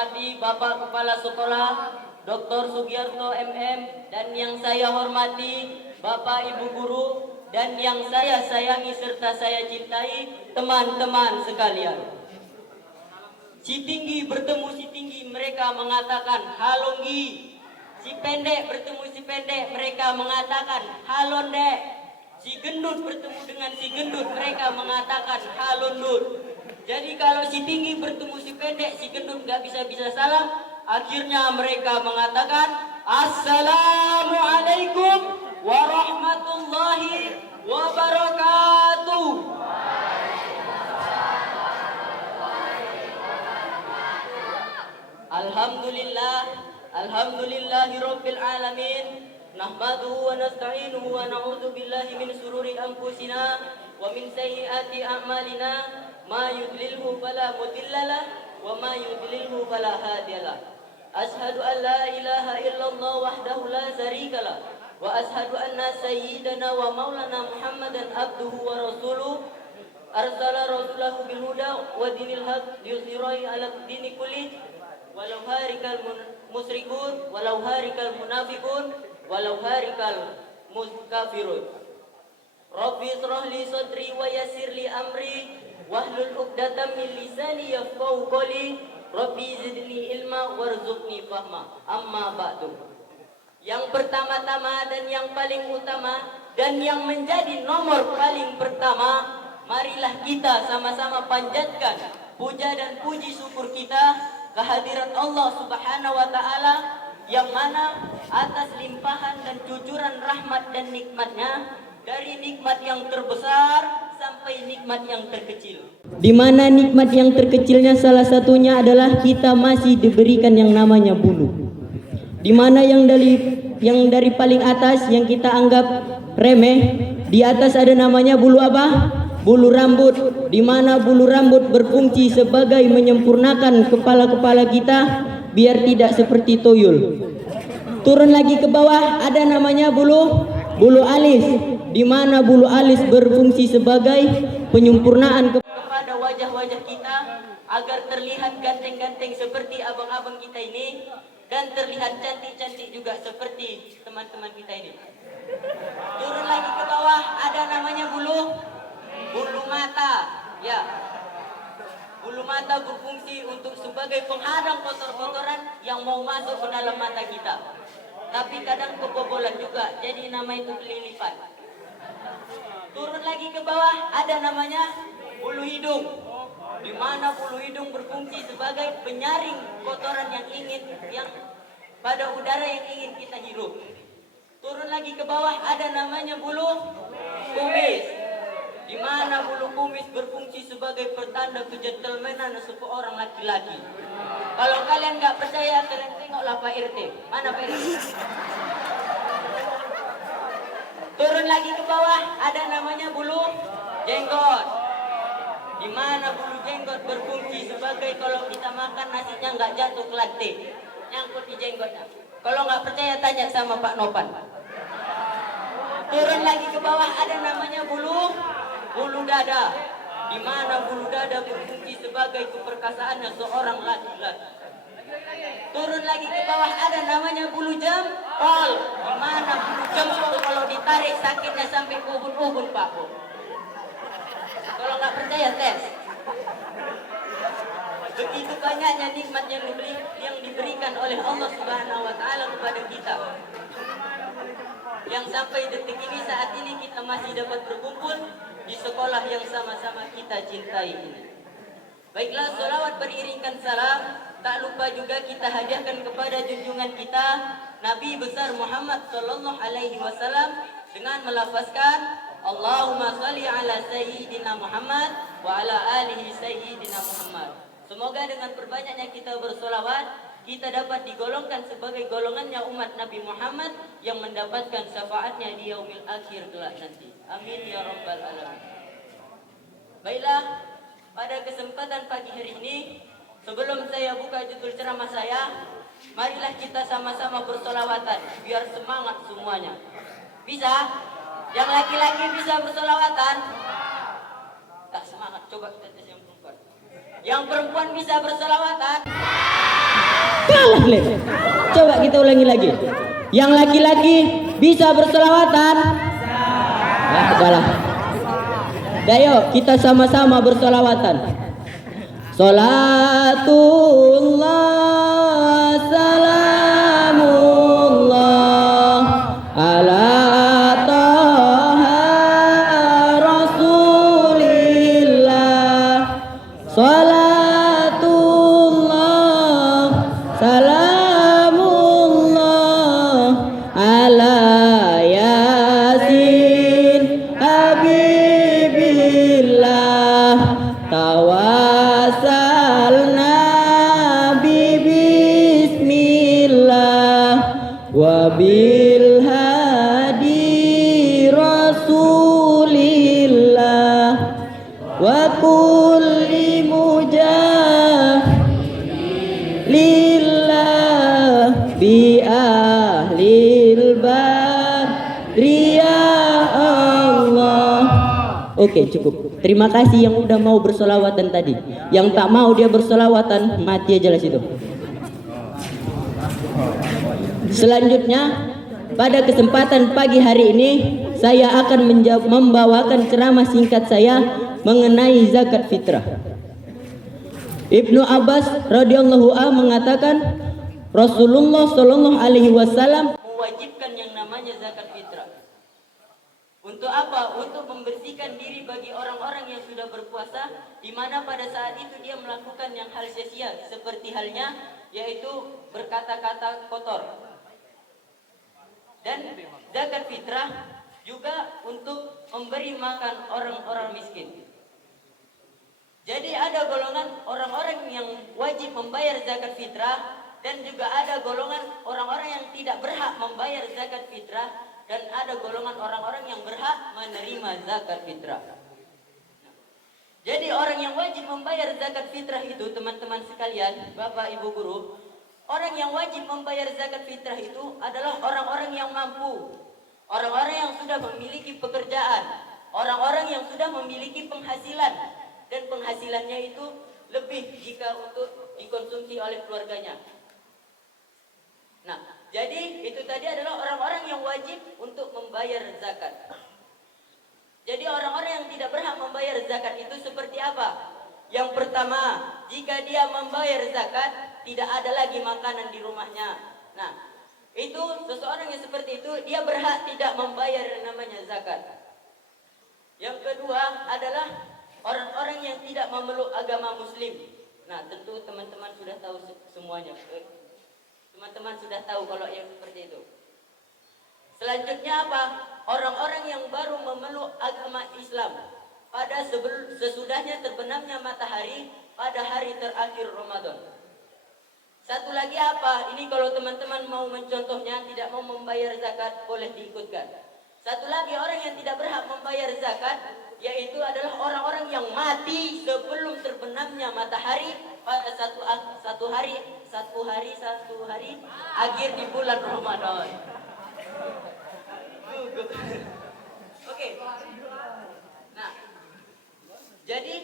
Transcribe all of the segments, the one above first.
hormati Bapak Kepala Sekolah Dr. Sugiarto MM, dan yang saya hormati Bapak Ibu Guru, dan yang saya sayangi serta saya cintai teman-teman sekalian. Si tinggi bertemu si tinggi, mereka mengatakan halonggi. Si pendek bertemu si pendek, mereka mengatakan halondek. Si gendut bertemu dengan si gendut, mereka mengatakan halundut. Jadi kalau si tinggi bertemu si pendek, si gendut nggak bisa salam, akhirnya mereka mengatakan Assalamualaikum warahmatullahi wabarakatuh. Alhamdulillahirabbil alamin. Nahmaduhu wa nasta'inuhu wa na'udzu billahi min shururi anfusina wa min sayyiati a'malina, ma yudlilhu fala mudhillalah wa ma yudlilhu fala hadiyalah. Ashhadu an la ilaha illallah wahdahu la syarikalah wa ashhadu anna sayyidana wa maulana Muhammadan abduhu wa rasuluh. Arsala rasulahu bil huda wa dinil haq liyuzhirahu 'ala dini kulli walau harikal musyrikun walau harikal munafiqun walau harikal muskafirun. Rabbi shrah li sadri wa yassir li amri wahlul 'uqdatam min lisani yafqahu qawli. Rabbi zidni ilma warzuqni fahma. Amma ba'du. Yang pertama-tama dan yang paling utama dan yang menjadi nomor paling pertama, marilah kita sama-sama panjatkan puja dan puji syukur kita kehadirat Allah Subhanahu wa taala, yang mana atas limpahan dan cucuran rahmat dan nikmatnya, dari nikmat yang terbesar sampai nikmat yang terkecil. Di mana nikmat yang terkecilnya salah satunya adalah kita masih diberikan yang namanya bulu. Di mana yang dari paling atas yang kita anggap remeh, di atas ada namanya bulu apa? Bulu rambut. Di mana bulu rambut berfungsi sebagai menyempurnakan kepala-kepala kita biar tidak seperti tuyul. Turun lagi ke bawah ada namanya bulu alis, di mana bulu alis berfungsi sebagai penyempurnaan kepada wajah-wajah kita agar terlihat ganteng-ganteng seperti abang-abang kita ini, dan terlihat cantik-cantik juga seperti teman-teman kita ini. Turun lagi ke bawah ada namanya bulu mata. Ya, bulu mata berfungsi untuk sebagai penghadang kotor-kotoran yang mau masuk ke dalam mata kita. Tapi kadang kebobolan juga, jadi nama itu kelilipan. Turun lagi ke bawah ada namanya bulu hidung, di mana bulu hidung berfungsi sebagai penyaring kotoran yang pada udara yang ingin kita hirup. Turun lagi ke bawah ada namanya bulu kumis, di mana bulu kumis berfungsi sebagai pertanda kegentlemanan seseorang laki-laki. Kalau kalian nggak percaya, kalian tengoklah Pak RT. Mana Pak RT? Turun lagi ke bawah ada namanya bulu jenggot, di mana bulu jenggot berfungsi sebagai kalau kita makan nasinya nggak jatuh ke lantai, nyangkut di jenggotnya. Kalau nggak percaya tanya sama Pak Nopan. Turun lagi ke bawah ada namanya bulu dada, di mana bulu dada berfungsi sebagai keperkasaannya seorang laki-laki. Turun lagi ke bawah ada namanya bulu jempol, di mana bulu jempol kalau ditarik sakitnya sampai ke ubun-ubun Pak Bu. Kalau nggak percaya tes. Begitu banyaknya nikmat yang diberikan oleh Allah Subhanahu wa taala kepada kita, yang sampai detik ini, saat ini kita masih dapat berkumpul di sekolah yang sama-sama kita cintai ini. Baiklah, sholawat beriringkan salam tak lupa juga kita hadiahkan kepada junjungan kita Nabi besar Muhammad sallallahu alaihi wasallam dengan melafazkan Allahumma shalli ala sayyidina Muhammad wa ala alihi sayyidina Muhammad. Semoga dengan perbanyaknya kita bersolawat, kita dapat digolongkan sebagai golongannya umat Nabi Muhammad yang mendapatkan syafaatnya di yaumil akhir kelak nanti. Amin ya rabbal alamin. Baiklah, pada kesempatan pagi hari ini, sebelum saya buka judul ceramah saya, marilah kita sama-sama bersolawatan biar semangat semuanya. Bisa? Yang laki-laki bisa bersolawatan? Tak semangat, coba kita tes yang perempuan. Yang perempuan bisa bersolawatan? Kalah, Le. Coba kita ulangi lagi. Yang laki-laki bisa bersolawatan? Ya, kalah. Ayo kita sama-sama bersolawatan. Salatullah salamullah ala taha rasulillah. Salatullah salamullah ala yasin habibillah. Tawasalna bismillah wabil hadi rasulillah wa kulli mujahilillah bi ahlil badri ya Allah. Oke, cukup. Terima kasih yang udah mau bersolawatan tadi. Yang tak mau dia bersolawatan, mati aja lah situ. Selanjutnya, pada kesempatan pagi hari ini, saya akan membawakan ceramah singkat saya mengenai zakat fitrah. Ibnu Abbas radhiyallahu anhu mengatakan, Rasulullah shallallahu alaihi wasallam mewajibkan yang namanya zakat fitrah. Untuk apa? Untuk membersihkan diri bagi orang-orang yang sudah berpuasa, di mana pada saat itu dia melakukan yang hal sia-sia, seperti halnya yaitu berkata-kata kotor. Dan zakat fitrah juga untuk memberi makan orang-orang miskin. Jadi ada golongan orang-orang yang wajib membayar zakat fitrah, dan juga ada golongan orang-orang yang tidak berhak membayar zakat fitrah, dan ada golongan orang-orang yang berhak menerima zakat fitrah. Jadi orang yang wajib membayar zakat fitrah itu, teman-teman sekalian, Bapak Ibu guru, orang yang wajib membayar zakat fitrah itu adalah orang-orang yang mampu, orang-orang yang sudah memiliki pekerjaan, orang-orang yang sudah memiliki penghasilan, dan penghasilannya itu lebih jika untuk dikonsumsi oleh keluarganya. Nah, jadi itu tadi adalah orang-orang yang wajib untuk membayar zakat. Jadi orang-orang yang tidak berhak membayar zakat itu seperti apa? Yang pertama, jika dia membayar zakat, tidak ada lagi makanan di rumahnya. Nah, itu seseorang yang seperti itu, dia berhak tidak membayar yang namanya zakat. Yang kedua adalah orang-orang yang tidak memeluk agama muslim. Nah, tentu teman-teman sudah tahu semuanya. Teman-teman sudah tahu kalau yang seperti itu. Selanjutnya apa? Orang-orang yang baru memeluk agama Islam pada sesudahnya terbenamnya matahari pada hari terakhir Ramadan. Satu lagi apa? Ini kalau teman-teman mau mencontohnya, tidak mau membayar zakat, boleh diikutkan. Satu lagi orang yang tidak berhak membayar zakat, yaitu adalah orang-orang yang mati sebelum terbenamnya matahari pada satu hari akhir di bulan Ramadan. Oke. Nah, jadi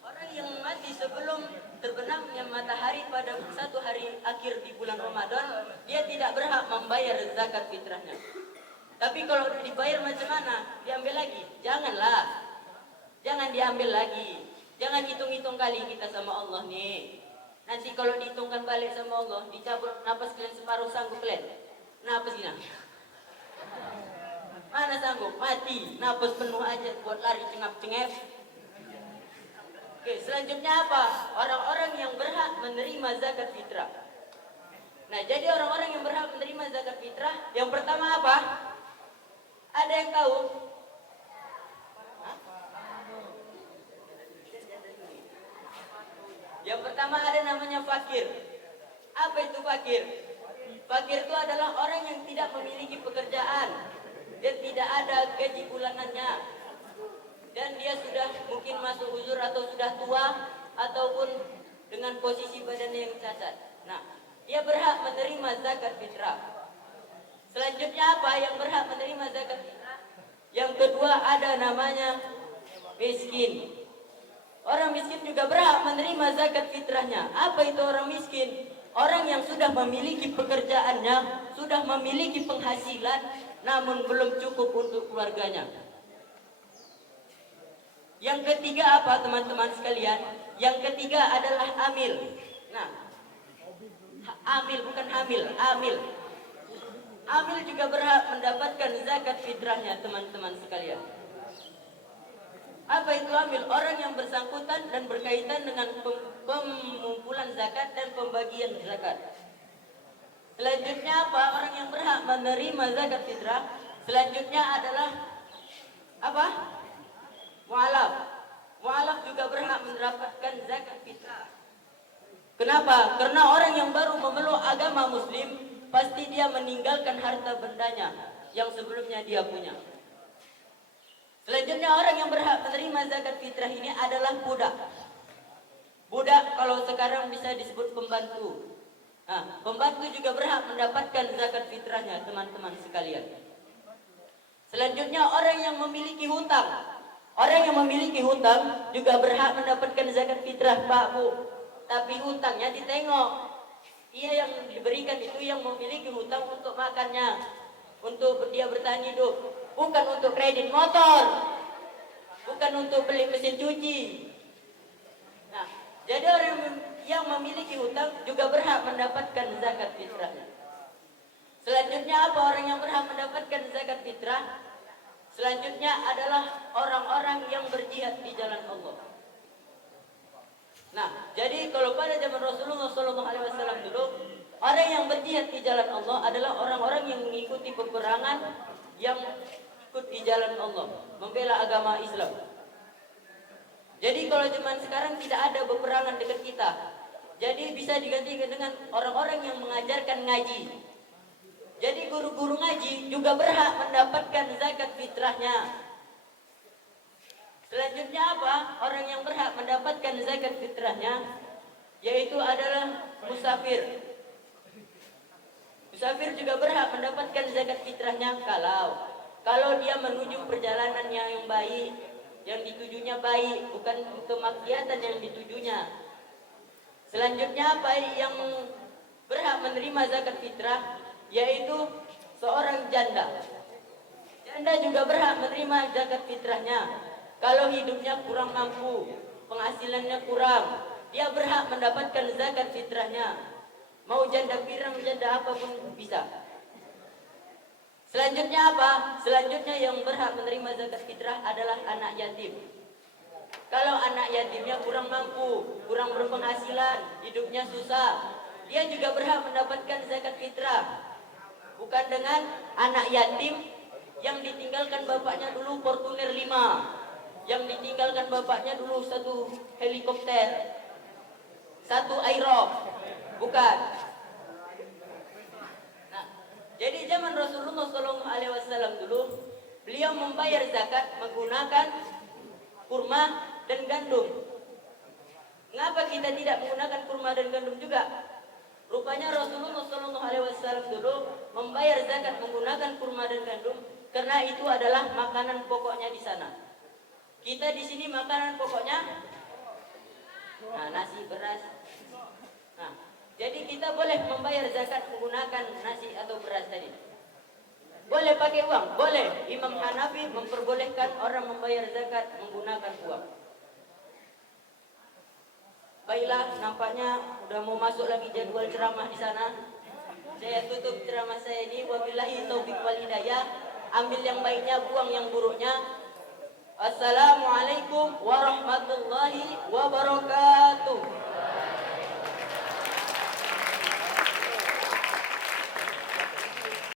orang yang mati sebelum terbenamnya matahari pada satu hari akhir di bulan Ramadan, dia tidak berhak membayar zakat fitrahnya. Tapi kalau dibayar macam mana? Diambil lagi? Janganlah. Jangan diambil lagi. Jangan hitung-hitung kali kita sama Allah nih. Nanti kalau dihitungkan balik sama Allah, dicabut napas kalian separuh, sanggup kalian? Napas gini. Mana sanggup? Mati. Napas penuh aja buat lari cengap-cengep. Oke, selanjutnya apa? Orang-orang yang berhak menerima zakat fitrah. Nah, jadi orang-orang yang berhak menerima zakat fitrah, yang pertama apa? Ada yang tahu? Yang pertama ada namanya fakir. Apa itu fakir? Fakir itu adalah orang yang tidak memiliki pekerjaan dan tidak ada gaji bulanannya, dan dia sudah mungkin masuk uzur atau sudah tua ataupun dengan posisi badannya yang cacat. Nah, dia berhak menerima zakat fitrah. Selanjutnya apa yang berhak menerima zakat fitrah? Yang kedua ada namanya miskin. Orang miskin juga berhak menerima zakat fitrahnya. Apa itu orang miskin? Orang yang sudah memiliki pekerjaannya, sudah memiliki penghasilan, namun belum cukup untuk keluarganya. Yang ketiga apa teman-teman sekalian? Yang ketiga adalah amil. Nah, amil bukan hamil, amil. Amil juga berhak mendapatkan zakat fitrahnya teman-teman sekalian. Apa itu amil? Orang yang bersangkutan dan berkaitan dengan pengumpulan zakat dan pembagian zakat. Selanjutnya apa? Orang yang berhak menerima zakat fitrah selanjutnya adalah apa? Mu'alaf. Mu'alaf juga berhak mendapatkan zakat fitrah. Kenapa? Karena orang yang baru memeluk agama muslim pasti dia meninggalkan harta bendanya yang sebelumnya dia punya. Selanjutnya orang yang berhak menerima zakat fitrah ini adalah budak. Budak kalau sekarang bisa disebut pembantu. Nah, pembantu juga berhak mendapatkan zakat fitrahnya teman-teman sekalian. Selanjutnya orang yang memiliki hutang. Orang yang memiliki hutang juga berhak mendapatkan zakat fitrah, Pak Bu. Tapi hutangnya ditengok. Dia yang diberikan itu yang memiliki hutang untuk makannya, untuk dia bertahan hidup. Bukan untuk kredit motor, bukan untuk beli mesin cuci. Nah, jadi orang yang memiliki hutang juga berhak mendapatkan zakat fitrahnya. Selanjutnya apa orang yang berhak mendapatkan zakat fitrah? Selanjutnya adalah orang-orang yang berjihad di jalan Allah. Nah, jadi kalau pada zaman Rasulullah SAW dulu, orang yang berjihad di jalan Allah adalah orang-orang yang mengikuti peperangan yang ikut di jalan Allah, membela agama Islam. Jadi kalau zaman sekarang tidak ada peperangan dekat kita, jadi bisa digantikan dengan orang-orang yang mengajarkan ngaji. Jadi guru-guru ngaji juga berhak mendapatkan zakat fitrahnya. Selanjutnya apa? Orang yang berhak mendapatkan zakat fitrahnya yaitu adalah musafir. Musafir juga berhak mendapatkan zakat fitrahnya kalau dia menuju perjalanan yang baik, yang ditujunya baik, bukan kemaksiatan yang ditujunya. Selanjutnya apa yang berhak menerima zakat fitrah yaitu seorang janda. Janda juga berhak menerima zakat fitrahnya. Kalau hidupnya kurang mampu, penghasilannya kurang, dia berhak mendapatkan zakat fitrahnya. Mau janda pirang, janda apapun bisa. Selanjutnya apa? Selanjutnya yang berhak menerima zakat fitrah adalah anak yatim. Kalau anak yatimnya kurang mampu, kurang berpenghasilan, hidupnya susah, dia juga berhak mendapatkan zakat fitrah. Bukan dengan anak yatim yang ditinggalkan bapaknya dulu Fortuner 5, yang ditinggalkan bapaknya dulu satu helikopter, satu Aerox. Bukan. Nah, jadi zaman Rasulullah SAW dulu, beliau membayar zakat menggunakan kurma dan gandum. Mengapa kita tidak menggunakan kurma dan gandum juga? Rupanya Rasulullah SAW dulu membayar zakat menggunakan kurma dan gandum karena itu adalah makanan pokoknya di sana. Kita di sini makanan pokoknya, nasi, beras. Nah, jadi kita boleh membayar zakat menggunakan nasi atau beras tadi. Boleh pakai uang, boleh. Imam Hanafi memperbolehkan orang membayar zakat menggunakan uang. Baiklah, nampaknya udah mau masuk lagi jadwal ceramah di sana. Saya tutup ceramah saya ini. Wabillahi taufiq wal hidayah. Ambil yang baiknya, buang yang buruknya. Assalamualaikum warahmatullahi wabarakatuh.